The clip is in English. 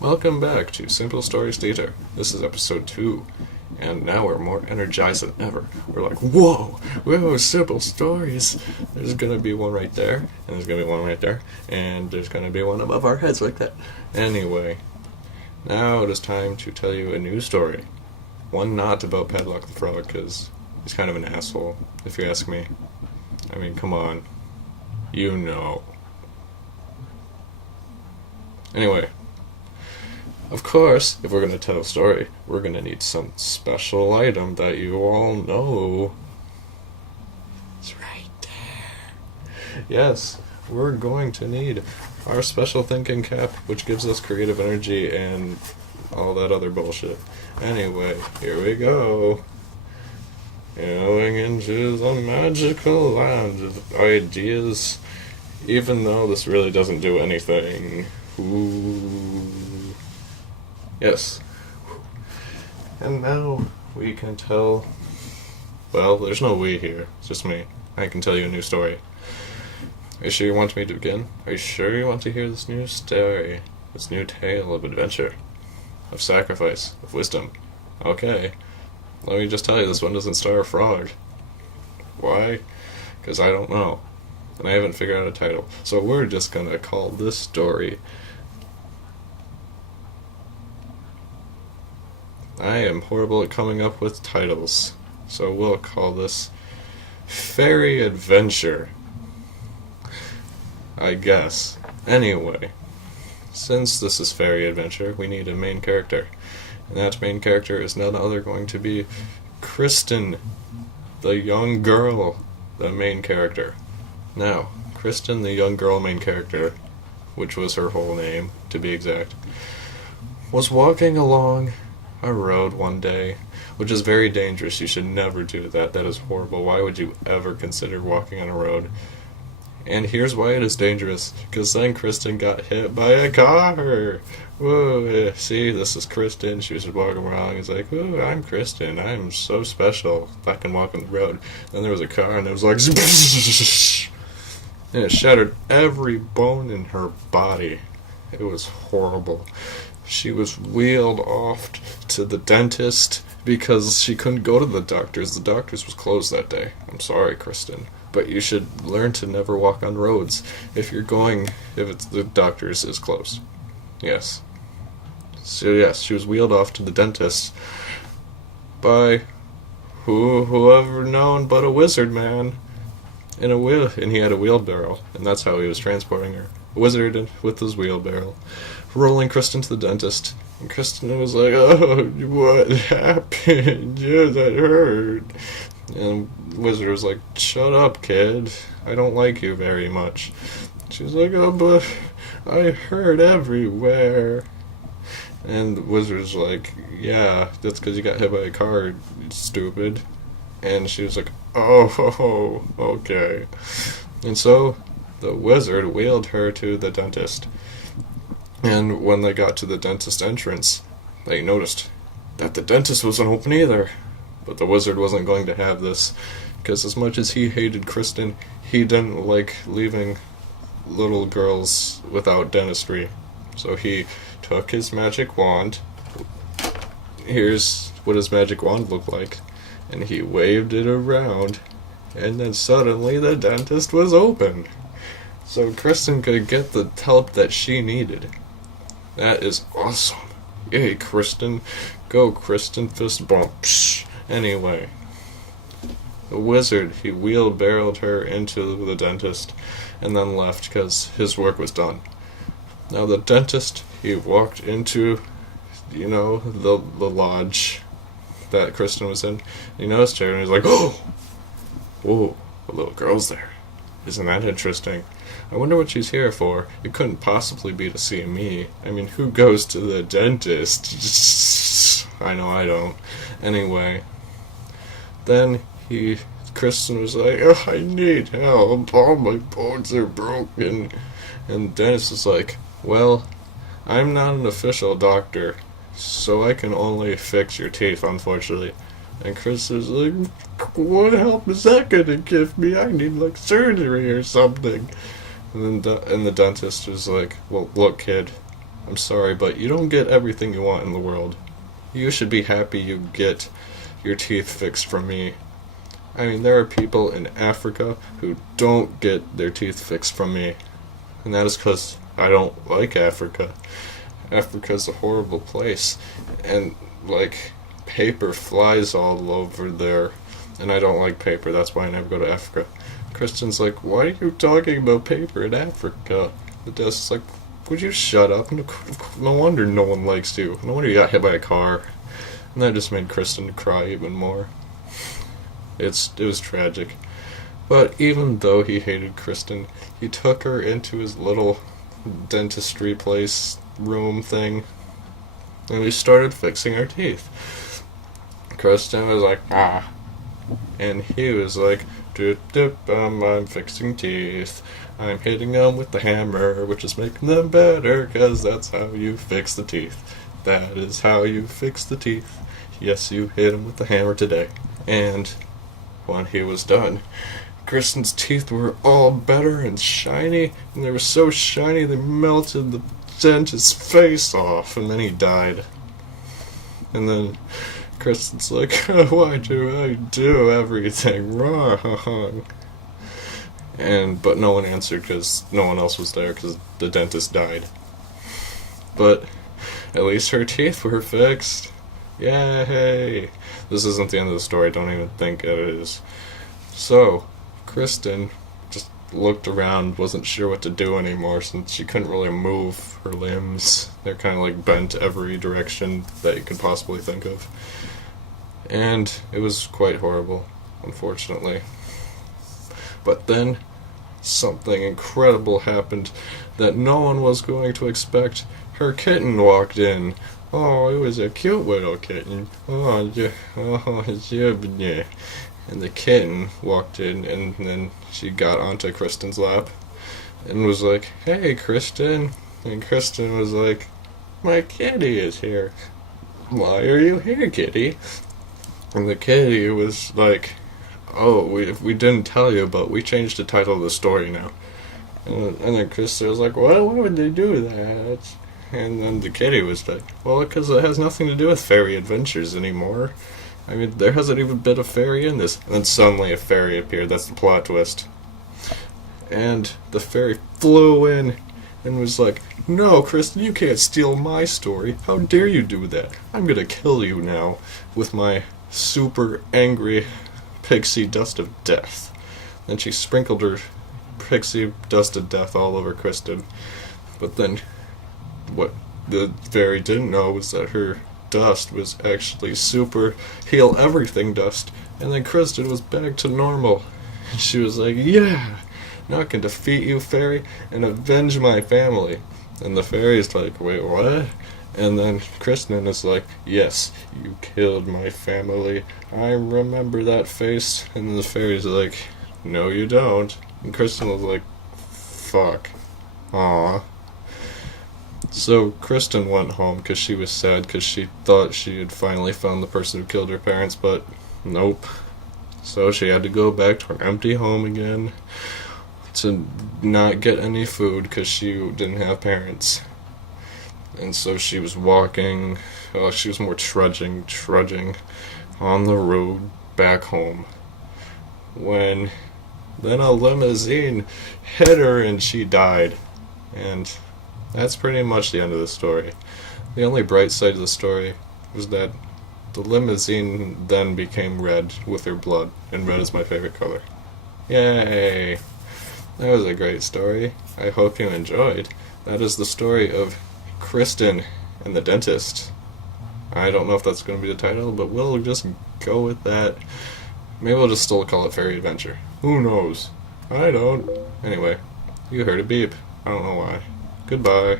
Welcome back to Simple Stories Theater. This is episode 2, and now we're more energized than ever. We're like, whoa, simple stories. There's gonna be one right there, and there's gonna be one right there, and there's gonna be one above our heads like that. Anyway, now it is time to tell you a new story. One not about Padlock the Frog, because he's kind of an asshole, if you ask me. I mean, come on. You know. Anyway. Of course, if we're going to tell a story, we're going to need some special item that you all know. It's right there. Yes, we're going to need our special thinking cap, which gives us creative energy and all that other bullshit. Anyway, here we go. Going into the magical land of ideas, even though this really doesn't do anything. Ooh. Yes. And now we can tell... Well, there's no we here. It's just me. I can tell you a new story. Are you sure you want me to begin? Are you sure you want to hear this new story? This new tale of adventure? Of sacrifice? Of wisdom? Okay. Let me just tell you, this one doesn't star a frog. Why? Because I don't know. And I haven't figured out a title. So we're just gonna call this story... I am horrible at coming up with titles, so we'll call this Fairy Adventure, I guess. Anyway, since this is Fairy Adventure, we need a main character, and that main character is none other going to be Kristen, the young girl, the main character. Now, Kristen, the young girl main character, which was her whole name, to be exact, was walking along a road one day, which is very dangerous. You should never do that. That is horrible. Why would you ever consider walking on a road? And here's why it is dangerous. Because then Kristen got hit by a car. Whoa, see, this is Kristen. She was walking around. It's like, whoa, I'm Kristen. I'm so special. I can walk on the road. Then there was a car, and it was like... and it shattered every bone in her body. It was horrible. She was wheeled off to the dentist because she couldn't go to the doctors. The doctors was closed that day. I'm sorry, Kristen, but you should learn to never walk on roads if it's the doctors is closed. Yes. So yes, she was wheeled off to the dentist by whoever known but a wizard man in a wheel, and he had a wheelbarrow, and that's how he was transporting her. A wizard with his wheelbarrow, rolling Kristen to the dentist. And Kristen was like, oh, what happened? Yeah, that hurt. And the wizard was like, shut up, kid. I don't like you very much. She was like, oh, but I hurt everywhere. And the wizard's like, yeah, that's because you got hit by a car, stupid. And she was like, oh, okay. And so the wizard wheeled her to the dentist. And when they got to the dentist entrance, they noticed that the dentist wasn't open either. But the wizard wasn't going to have this, because as much as he hated Kristen, he didn't like leaving little girls without dentistry. So he took his magic wand. Here's what his magic wand looked like. And he waved it around, and then suddenly the dentist was open. So Kristen could get the help that she needed. That is awesome. Yay, Kristen. Go, Kristen. Fist bump. Psh. Anyway, the wizard, he wheelbarrowed her into the dentist and then left because his work was done. Now the dentist, he walked into, the lodge that Kristen was in. He noticed her and he was like, oh! Whoa, a little girl's there. Isn't that interesting? I wonder what she's here for. It couldn't possibly be to see me. I mean, who goes to the dentist? I know I don't. Anyway. Then Kristen was like, oh, I need help. All my bones are broken. And the dentist was like, well, I'm not an official doctor, so I can only fix your teeth, unfortunately. And Chris was like, what help is that going to give me? I need, like, surgery or something. And the dentist was like, well, look, kid, I'm sorry, but you don't get everything you want in the world. You should be happy you get your teeth fixed from me. I mean, there are people in Africa who don't get their teeth fixed from me. And that is because I don't like Africa. Africa's a horrible place. And, like, paper flies all over there. And I don't like paper. That's why I never go to Africa. Kristen's like, why are you talking about paper in Africa? The dentist's like, would you shut up? No wonder no one likes you. No wonder you got hit by a car. And that just made Kristen cry even more. It was tragic. But even though he hated Kristen, he took her into his little dentistry place room thing, and we started fixing her teeth. Kristen was like, ah. And he was like, I'm fixing teeth. I'm hitting them with the hammer, which is making them better, 'cause that's how you fix the teeth. That is how you fix the teeth. Yes, you hit him with the hammer today. And when he was done, Kristen's teeth were all better and shiny, and they were so shiny they melted the dentist's face off, and then he died. And then Kristen's like, why do I do everything wrong? But no one answered because no one else was there because the dentist died. But at least her teeth were fixed. Yay! This isn't the end of the story, don't even think it is. So, Kristen just looked around, wasn't sure what to do anymore since she couldn't really move her limbs. They're kind of like bent every direction that you could possibly think of. And it was quite horrible, unfortunately. But then something incredible happened that no one was going to expect. Her kitten walked in. Oh, it was a cute little kitten. Oh, yeah. And the kitten walked in, and then she got onto Kristen's lap and was like, hey, Kristen. And Kristen was like, my kitty is here. Why are you here, kitty? And the kitty was like, oh, we didn't tell you, but we changed the title of the story now. And then Kristen was like, well, why would they do that? And then the kitty was like, well, because it has nothing to do with fairy adventures anymore. I mean, there hasn't even been a fairy in this. And then suddenly a fairy appeared. That's the plot twist. And the fairy flew in and was like, no, Kristen, you can't steal my story. How dare you do that? I'm gonna kill you now with my super angry pixie dust of death. Then she sprinkled her pixie dust of death all over Kristen. But then what the fairy didn't know was that her dust was actually super heal everything dust, and then Kristen was back to normal. And she was like, yeah, now I can defeat you, fairy, and avenge my family. And the fairy's like, wait, what? And then Kristen is like, yes, you killed my family. I remember that face. And then the fairy's like, no, you don't. And Kristen was like, fuck. Aww. So Kristen went home because she was sad because she thought she had finally found the person who killed her parents, but nope. So she had to go back to her empty home again to not get any food because she didn't have parents. And so she was walking, she was more trudging on the road back home. When then a limousine hit her and she died. And that's pretty much the end of the story. The only bright side of the story was that the limousine then became red with her blood, and red is my favorite color. Yay! That was a great story. I hope you enjoyed. That is the story of Kristen and the dentist. I don't know if that's going to be the title, but we'll just go with that. Maybe we'll just still call it Fairy Adventure. Who knows? I don't. Anyway, you heard a beep. I don't know why. Goodbye.